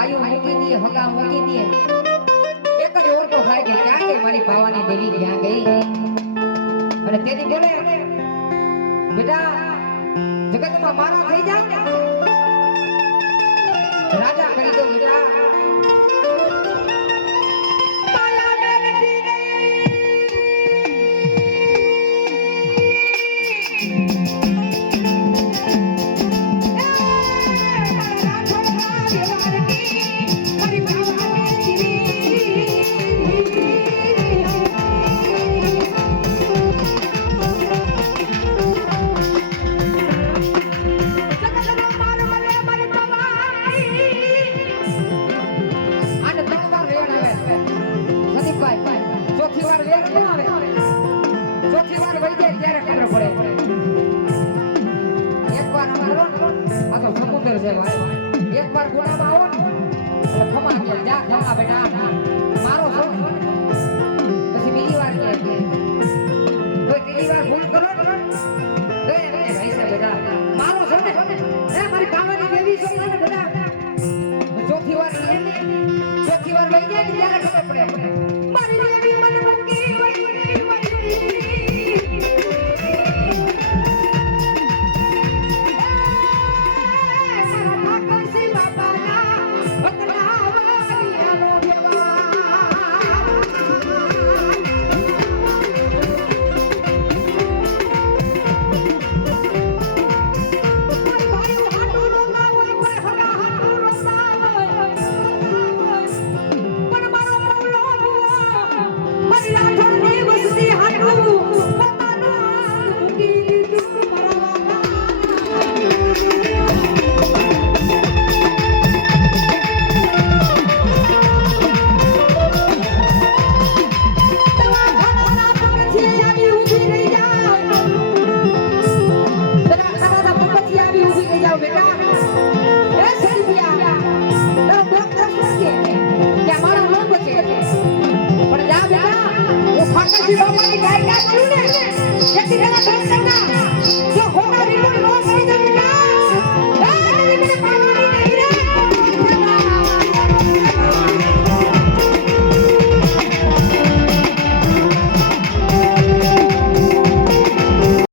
ભાઈઓ મૂકી દે હગા મૂકી દે એક જ ઓરતો થાય કે ક્યાં ગઈ મારી પાવાની દેવી ક્યાં ગઈ અને તેની બોલે બેટા જગતમાં મારા થઈ જાય ને રાજા કરી દો બેટા એક વાર ગુનામાં આવો ને એટલે ખમા ગયા જા ખમા બેટા